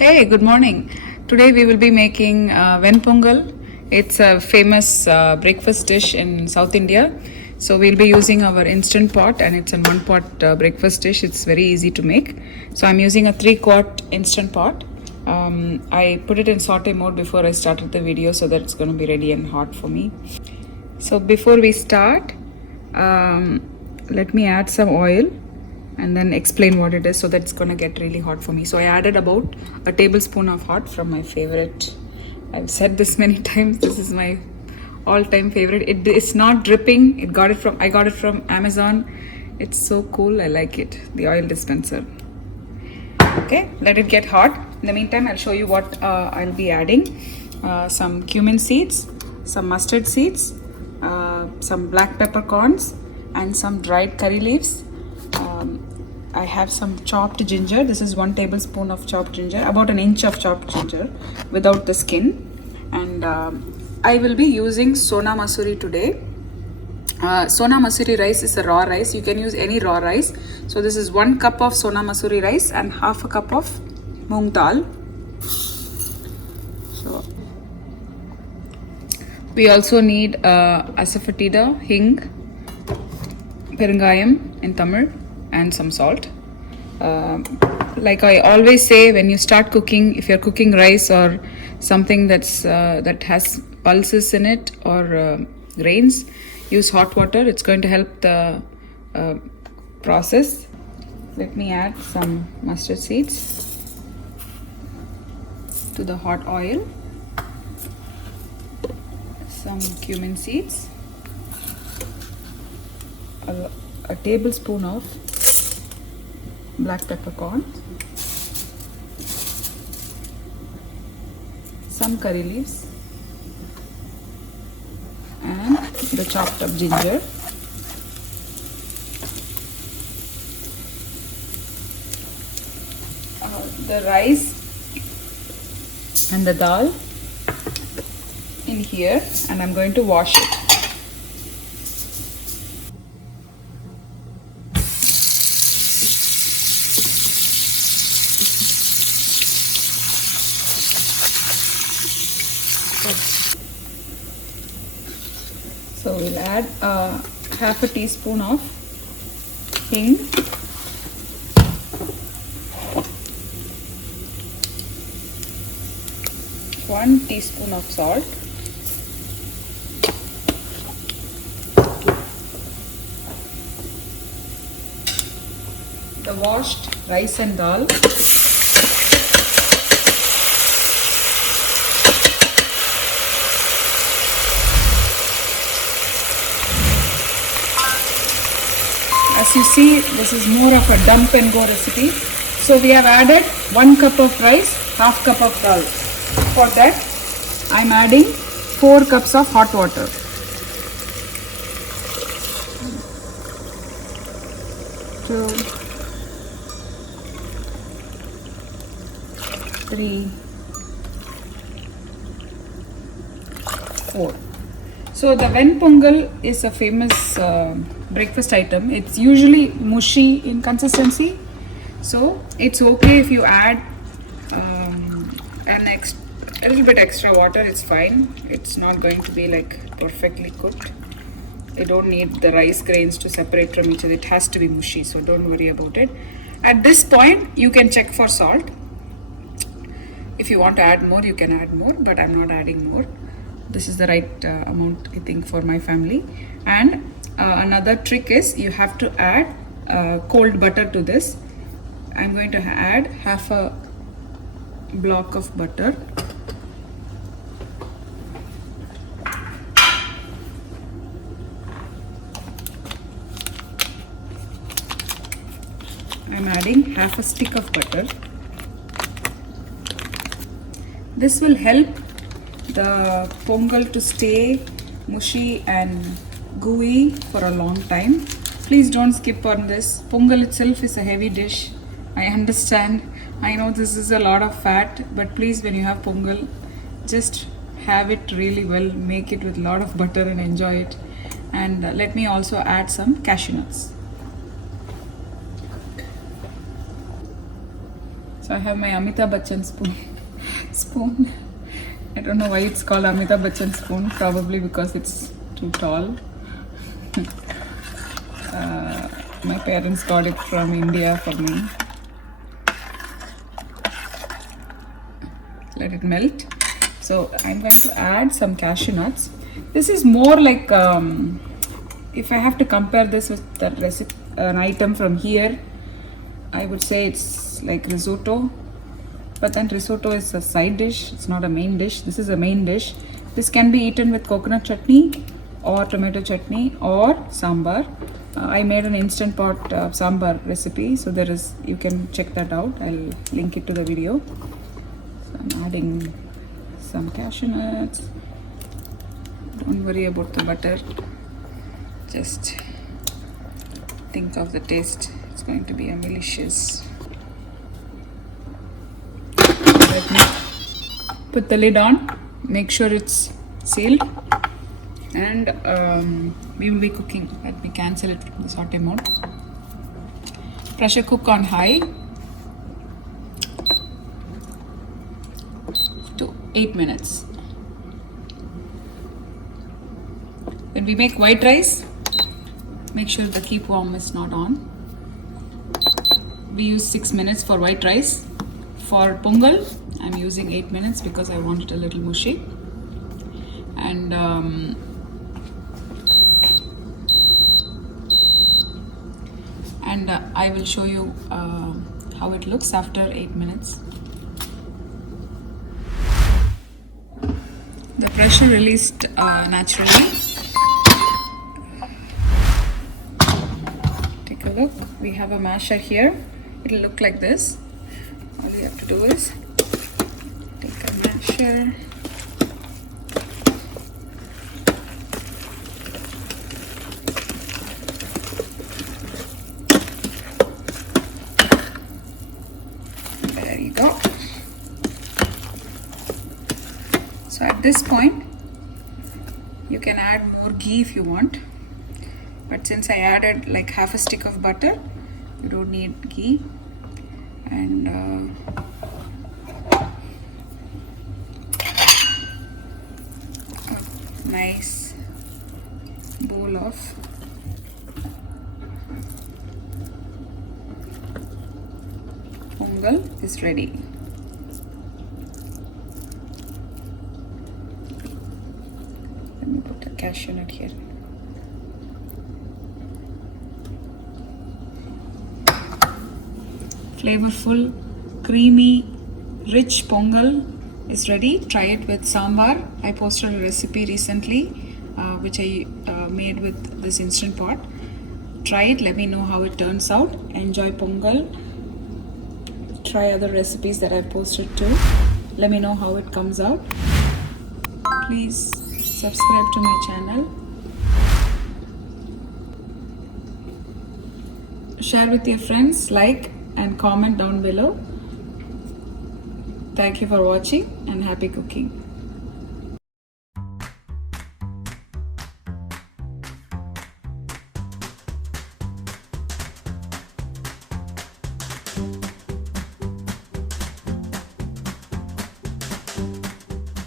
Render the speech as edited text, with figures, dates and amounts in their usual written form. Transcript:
Hey, good morning. Today we will be making Ven Pongal. It's a famous breakfast dish in South India. So we'll be using our instant pot, and it's a one pot breakfast dish. It's very easy to make. So I'm using a 3-quart instant pot. I put it in saute mode before I started the video so that it's going to be ready and hot for me. So before we start, let me add some oil and then explain what it is so that it's gonna get really hot for me. So I added about a tablespoon of hot from my favorite. I've said this many times. This is my all-time favorite. It's not dripping. I got it from Amazon. It's so cool. I like it. The oil dispenser. Okay, let it get hot. In the meantime, I'll show you what I'll be adding. Some cumin seeds, some mustard seeds, some black peppercorns, and some dried curry leaves. I have some chopped ginger. This is 1 tablespoon of chopped ginger, about an inch of chopped ginger without the skin. And I will be using Sona Masuri today. Sona Masuri rice is a raw rice. You can use any raw rice. So this is 1 cup of Sona Masuri rice and half a cup of moong dal. So we also need asafoetida, hing, perungayam in Tamil, and some salt. Like I always say, when you start cooking, if you're cooking rice or something that has pulses in it or grains, use hot water. It's going to help the process. Let me add some mustard seeds to the hot oil, some cumin seeds, a tablespoon of black peppercorn, some curry leaves, and the chopped up ginger. The rice and the dal in here, and I'm going to wash it. So we'll add half a teaspoon of hing, one teaspoon of salt, the washed rice and dal, as you see, this is more of a dump and go recipe. So we have added 1 cup of rice, half cup of dal. For that, I'm adding 4 cups of hot water. 2, 3, 4. So the Ven Pongal is a famous breakfast item. It's usually mushy in consistency, so it's okay if you add a little bit extra water. It's fine. It's not going to be like perfectly cooked. You don't need the rice grains to separate from each other. It has to be mushy, so don't worry about it. At this point, you can check for salt. If you want to add more, you can add more, but I'm not adding more. This is the right amount, I think, for my family. And another trick is you have to add cold butter to this. I'm going to add half a block of butter. I'm adding half a stick of butter. This will help the pongal to stay mushy and gooey for a long time. Please don't skip on this. Pongal itself is a heavy dish. I understand. I know this is a lot of fat, but please, when you have pongal, just have it really well. Make it with a lot of butter and enjoy it. And let me also add some cashew nuts. So I have my Amitabh Bachchan spoon. I don't know why it's called Amitabh Bachchan spoon. Probably because it's too tall. My parents got it from India for me. Let it melt. So I'm going to add some cashew nuts. This is more like if I have to compare this with the recipe, an item from here, I would say it's like risotto. But then risotto is a side dish. It's not a main dish. This is a main dish. This can be eaten with coconut chutney or tomato chutney or sambar. I made an instant pot sambar recipe, so you can check that out. I'll link it to the video. So I'm adding some cashew nuts. Don't worry about the butter. Just think of the taste. It's going to be delicious. Let me put the lid on. Make sure it's sealed. And we will be cooking. Let me cancel it from the saute mode. Pressure cook on high to 8 minutes. When we make white rice, make sure the keep warm is not on. We use 6 minutes for white rice. For pongal, I'm using 8 minutes because I want it a little mushy. And I will show you how it looks after 8 minutes. The pressure released naturally. Take a look. We have a masher here. It'll look like this. All you have to do is take a masher. There you go. So at this point, you can add more ghee if you want. But since I added like half a stick of butter, you don't need ghee. And a nice bowl of pongal is ready. Let me put a cashew nut here. Flavorful, creamy, rich pongal is ready. Try it with sambar. I posted a recipe recently which I made with this instant pot. Try it, let me know how it turns out. Enjoy pongal. Try other recipes that I posted too. Let me know how it comes out. Please subscribe to my channel. Share with your friends, like and comment down below. Thank you for watching and happy cooking.